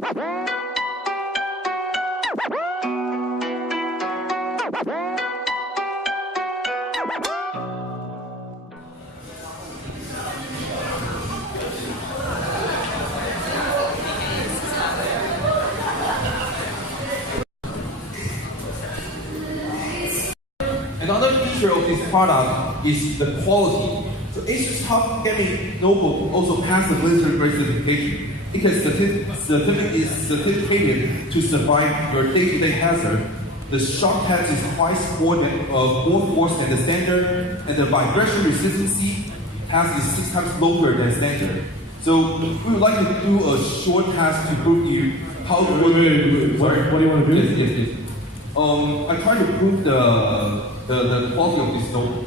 Another feature of this product is the quality. So ASUS TUF gaming notebook also passed the military grade certification. It is certificated to survive your day-to-day hazard. The shock test is twice more force than the standard, and the vibration resistance test is 6 times lower than standard. So we would like to do a short test to prove to you how to What do you want to do? Yes. I try to prove the quality of this notebook.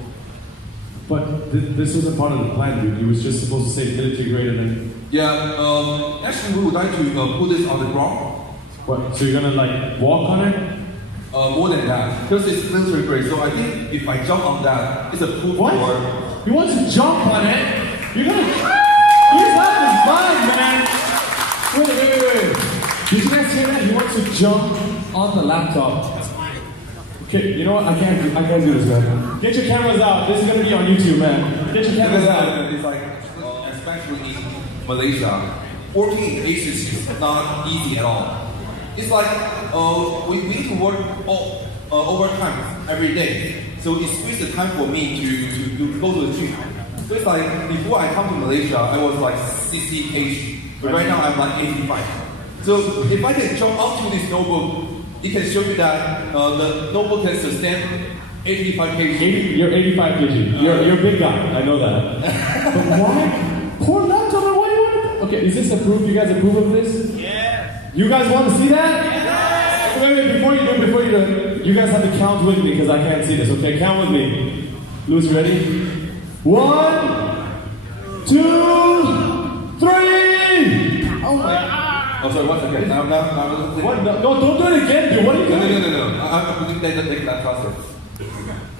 But this wasn't part of the plan, dude. It was just supposed to say military grade and then... Yeah, actually we would like to put this on the ground. What, so you're gonna like walk on it? More than that, because it's military grade, so I think if I jump on that, it's a proof what? for... You want to jump on it? You're gonna... He's out of his mind, man! Wait. Did you guys hear that? He wants to jump on the laptop. Okay, you know what? I can't do this, man. Get your cameras out. This is gonna be on YouTube, man. Get your cameras out. It's like, especially in Malaysia, working in ASUS is not easy at all. It's like we need to work overtime every day, so it squeezes the time for me to go to the gym. So it's like before I come to Malaysia, I was like 60 kg, but right now I'm like 85. So if I can jump onto this notebook, it can show you that the notebook can sustain 85 kg. You're 85 kg. You're a big guy. I know that. But why? Poor laptop. Why do you want to? Okay, is this approved? You guys approve of this? Yeah. You guys want to see that? Yes. Wait, before you do, you guys have to count with me because I can't see this. Okay, count with me. Louis, ready? 1, 2, 3. Oh my. Oh, sorry, once again. Now. What? No, don't do it again, dude. What are you doing? No. I'm putting that faster.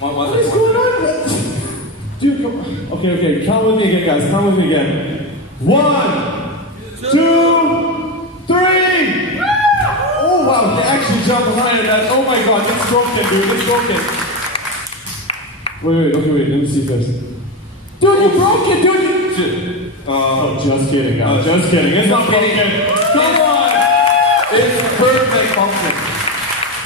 What is going on? Dude, come on. Okay. Count with me again, guys. Count with me again. 1, 2, 3. Oh wow, they actually jumped higher than that. Oh my god, it's broken, dude. It's broken. Wait. Okay, let me see first. Dude, you broke it, dude. Oh, just kidding, guys. Just kidding. It's not broken. Come on. It's perfect function.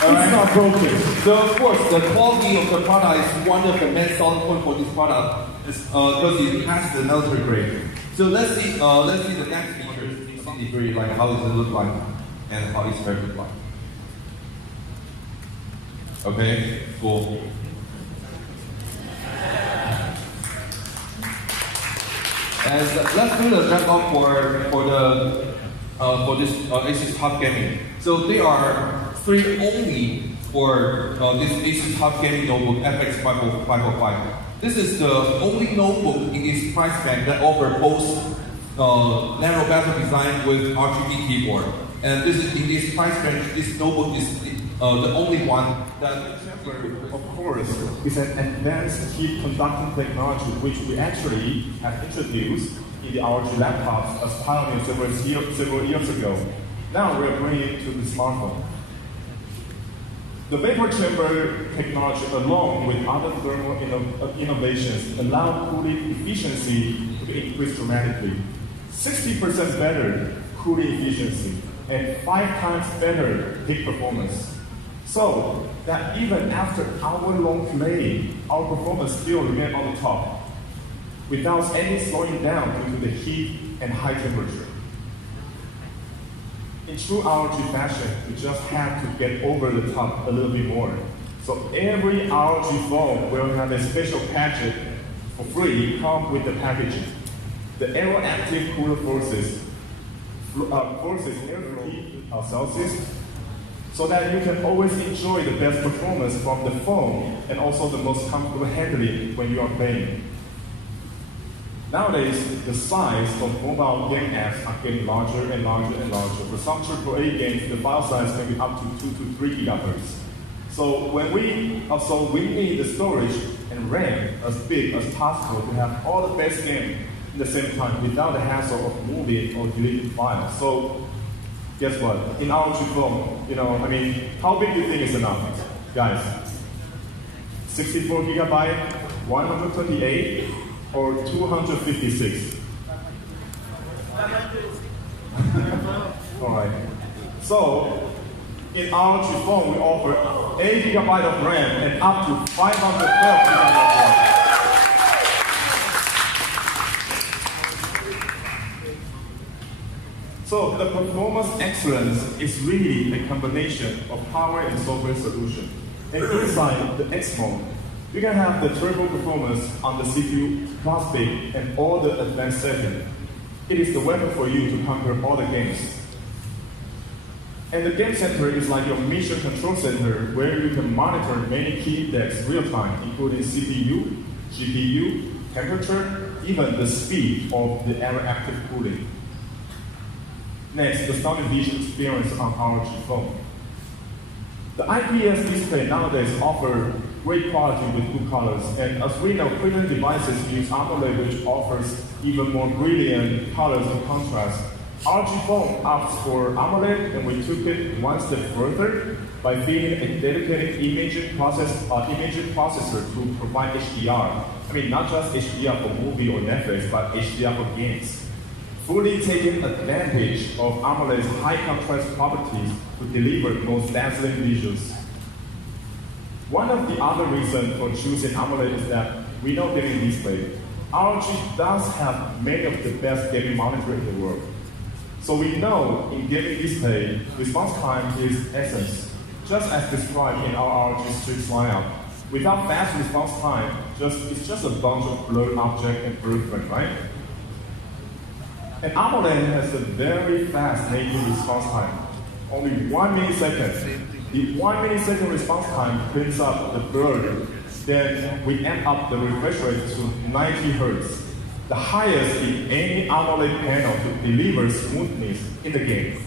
It's not broken. So of course, the quality of the product is one of the main selling point for this product, because it has the military grade. So let's see the next feature, CD3, like how does it look like, and how it's very look like. Okay, cool. And let's do the wrap up for this ASUS TUF gaming. So there are 3 only for this ASUS TUF gaming notebook FX505. This is the only notebook in this price band that offer both narrow bezel design with RGB keyboard. And this is in this price range. This notebook is the only one that. Of course, is an advanced heat conducting technology which we actually have introduced in the ROG laptops as pioneered several years ago. Now we are bringing it to the smartphone. The vapor chamber technology, along with other thermal innovations, allow cooling efficiency to be increased dramatically. 60% better cooling efficiency and 5 times better peak performance. So that even after hour-long play, our performance still remains on the top, without any slowing down due to the heat and high temperature. In true ROG fashion, we just have to get over the top a little bit more. So every ROG phone will have a special package for free, come with the packaging. The aero-active cooler forces air Celsius, so that you can always enjoy the best performance from the phone and also the most comfortable handling when you are playing. Nowadays, the size of mobile game apps are getting larger and larger and larger. For some AAA games, the file size can be up to 2 to 3 gigabytes. So we need the storage and RAM as big as possible to have all the best games at the same time without the hassle of moving or deleting files. So Guess what? In our ROG Phone, how big do you think is enough? Guys, 64 gigabyte, 128, or 256? All right. So, in our ROG Phone, we offer 8 gigabyte of RAM and up to 512 gigabyte of RAM. So the performance excellence is really a combination of hardware and software solution. And inside the X mode, you can have the turbo performance on the CPU, plus big, and all the advanced settings. It is the weapon for you to conquer all the games. And the game center is like your mission control center where you can monitor many key index real time, including CPU, GPU, temperature, even the speed of the active cooling. Next, the stunning vision experience on our ROG Phone. The IPS display nowadays offer great quality with good colors, and as we know, premium devices use AMOLED, which offers even more brilliant colors and contrast. Our ROG Phone opts for AMOLED, and we took it one step further by feeding a dedicated imaging processor to provide HDR. Not just HDR for movie or Netflix, but HDR for games. Fully taking advantage of AMOLED's high contrast properties to deliver most dazzling visuals. One of the other reasons for choosing AMOLED is that we know gaming display. ROG does have many of the best gaming monitors in the world. So we know in gaming display, response time is essence, just as described in our ROG Strix lineup. Without fast response time, it's just a bunch of blurred objects and blurred frame, right? And AMOLED has a very fast native response time, only 1 millisecond. The 1 millisecond response time cleans up the blur, then we amp up the refresh rate to 90 Hz, the highest in any AMOLED panel to deliver smoothness in the game.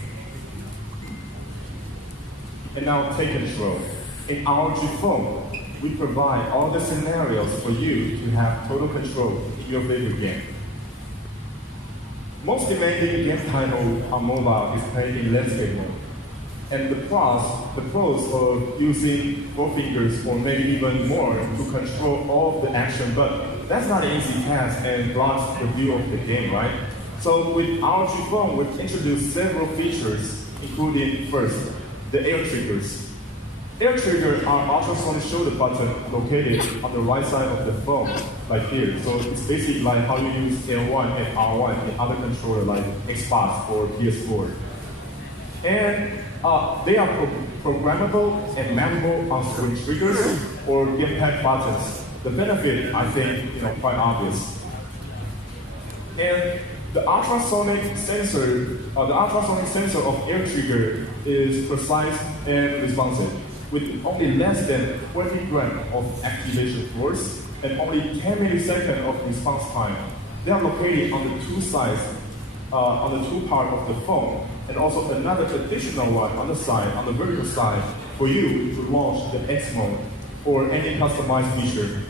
And now take control. In our ROG Phone, we provide all the scenarios for you to have total control in your favorite game. Most demanding game title on mobile is played in landscape mode. And the pros of using 4 fingers or maybe even more to control all of the action, but that's not an easy task and blocks the view of the game, right? So with our ROG Phone, we've introduced several features, including first, the air triggers. Air triggers are ultrasonic shoulder button located on the right side of the phone, like here. So it's basically like how you use L1 and R1 in other controller like Xbox or PS4. And they are programmable and manual on-screen triggers or gamepad buttons. The benefit, I think, quite obvious. And the ultrasonic sensor of air trigger is precise and responsive, with only less than 20 grams of activation force and only 10 milliseconds of response time. They are located on the two sides, on the two parts of the phone, and also another additional one on the side, on the vertical side, for you to launch the X mode or any customized feature.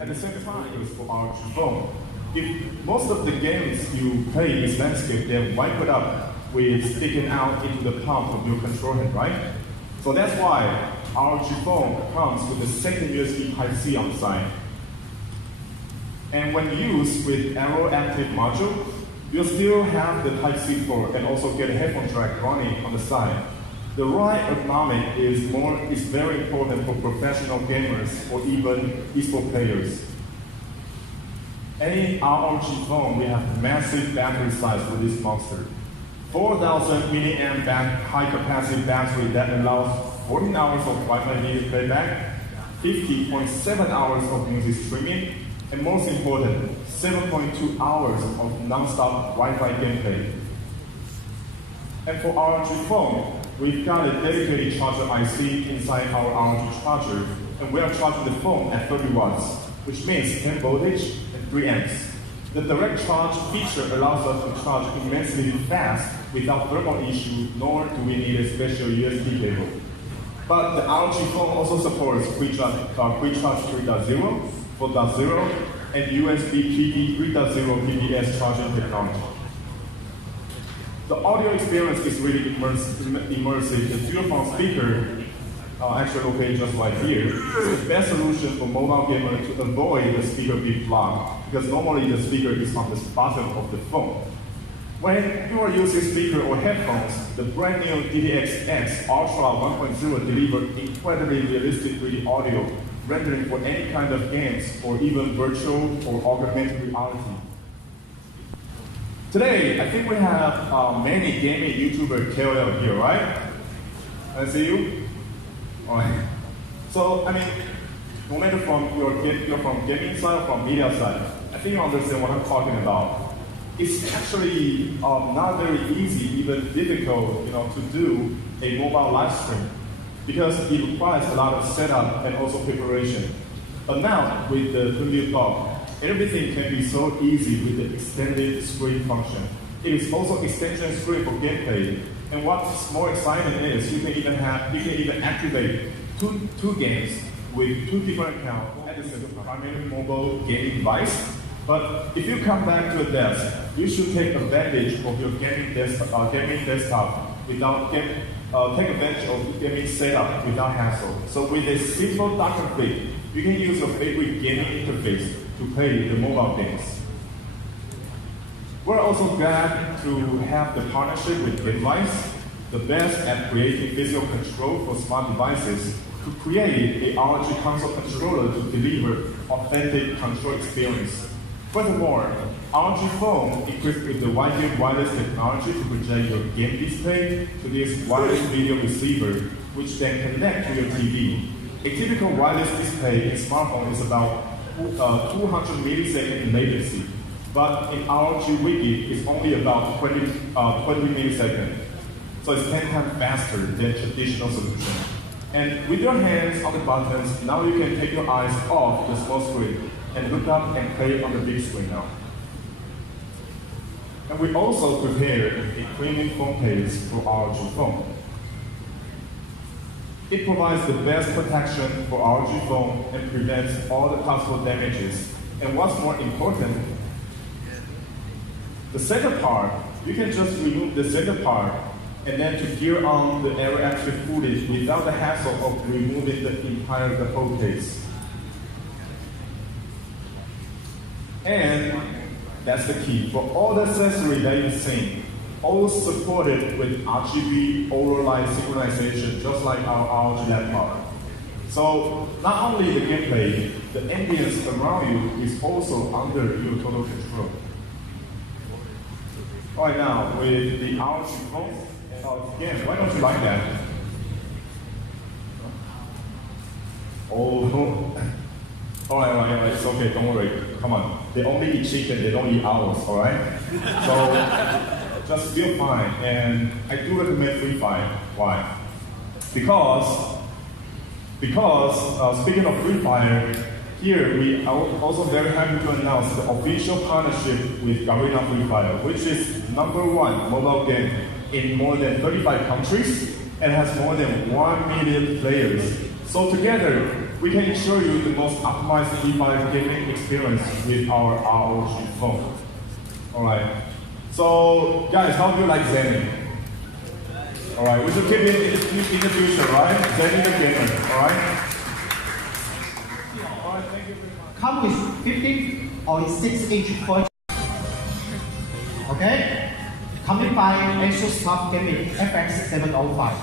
At the same time, for our ROG Phone, if most of the games you play is landscape, then why put up with sticking out into the palm of your control hand, right? So that's why our ROG Phone comes with a second USB Type-C on the side. And when used with Aero Active module, you'll still have the Type-C port and also get a headphone jack running on the side. The right ergonomic is very important for professional gamers or even esports players. And in our ROG Phone, we have massive battery size for this monster. 4,000 milliamp high-capacity battery that allows 14 hours of Wi-Fi video playback, 50.7 hours of music streaming, and most important, 7.2 hours of non-stop Wi-Fi gameplay. And for our ROG Phone, we've got a dedicated charger IC inside our ROG charger, and we are charging the phone at 30 watts, which means 10 voltage and 3 amps. The direct charge feature allows us to charge immensely fast without thermal issue, nor do we need a special USB cable. But the ROG Phone also supports Quick Charge 3.0, 4.0, and USB PD 3.0 PBS charging technology. The audio experience is really immersive. The dual-front speaker, actually located just right here, is the best solution for mobile gamers to avoid the speaker being blocked, because normally the speaker is on the bottom of the phone. When you are using speaker or headphones, the brand new DTX-X Ultra 1.0 delivers incredibly realistic 3D audio, rendering for any kind of games or even virtual or augmented reality. Today, I think we have many gaming YouTuber KOL here, right? I see you? All right. So, I mean, no matter from you're from gaming side or from media side, I think you understand what I'm talking about. It's actually not very easy, even difficult, to do a mobile live stream because it requires a lot of setup and also preparation. But now, with the Preview Talk, everything can be so easy with the extended screen function. It is also extension screen for gameplay. And what's more exciting is you can even activate two games with two different accounts at the same primary mobile gaming device. But if you come back to a desk, you should take advantage of your gaming desktop without take advantage of the gaming setup without hassle. So with a simple docking click, you can use your favorite gaming interface to play the mobile games. We're also glad to have the partnership with GameWise, the best at creating physical control for smart devices, to create a ROG console controller to deliver authentic control experience. Furthermore, ROG Phone equipped with the wide wireless technology to project your game display to this wireless video receiver, which then connect to your TV. A typical wireless display in smartphone is about 200 millisecond in latency, but in ROG Wiki, it's only about 20 milliseconds. So it's 10 times faster than traditional solution. And with your hands on the buttons, now you can take your eyes off the small screen and look up and play on the big screen now. And we also prepared a premium phone case for ROG Phone. It provides the best protection for ROG Phone and prevents all the possible damages. And what's more important, the center part, you can just remove the center part and then to gear on the error active footage without the hassle of removing the whole case. And that's the key. For all the accessories that you've seen, all supported with RGB overall light synchronization, just like our ROG laptop. So not only the gameplay, the ambience around you is also under your total control. Right now, with the ROG Phone, again, why don't you like that? Oh. All right, it's okay, don't worry. Come on. They only eat chicken, they don't eat owls, all right? So just feel fine. And I do recommend Free Fire. Why? Because speaking of Free Fire, here we are also very happy to announce the official partnership with Garena Free Fire, which is #1 mobile game in more than 35 countries and has more than 1 million players. So together, we can ensure you the most optimized Free Fire gaming experience with our ROG Phone. All right. So, guys, how do you like Zenny? All right, we should keep it in the future, right? Zenny the gamer. All right. All right. Thank you very much. Come with 15 or 6-inch Full. Okay. Coming by ASUS ROG Gaming FX505.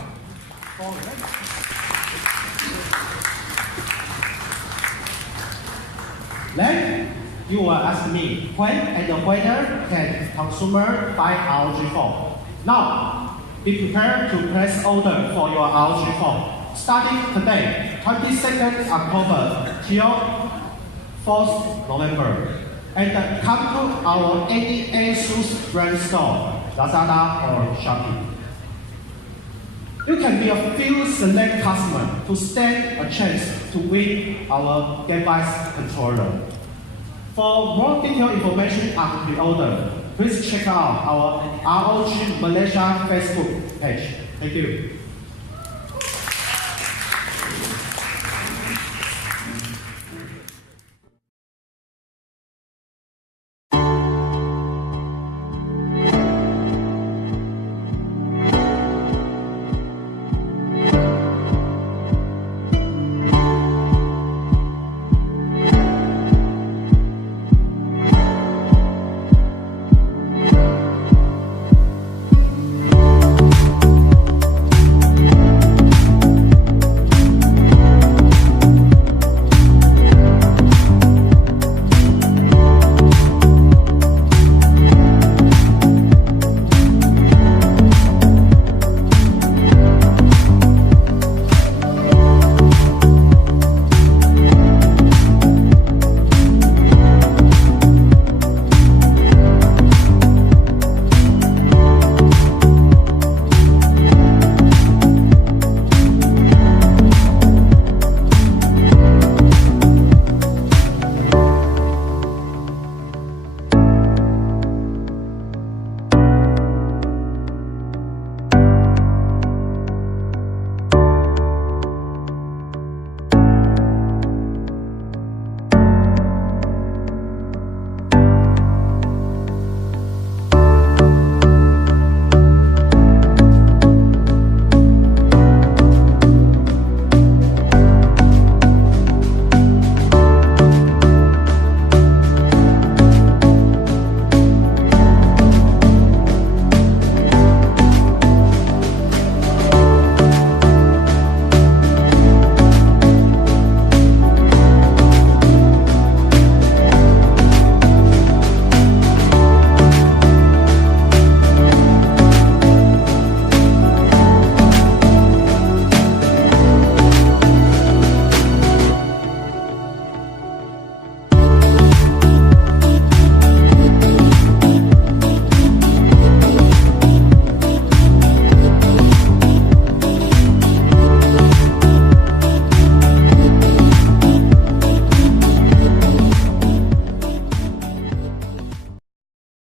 Then you will ask me when and whether can consumer buy ROG Phone. Now, be prepared to place order for your ROG Phone. Starting today, 22nd October till 4th November. And come to our any ASUS brand store, Lazada or Shopee. You can be a few select customer to stand a chance to win our GameWise controller. For more detailed information on pre-order, please check out our ROG Malaysia Facebook page. Thank you.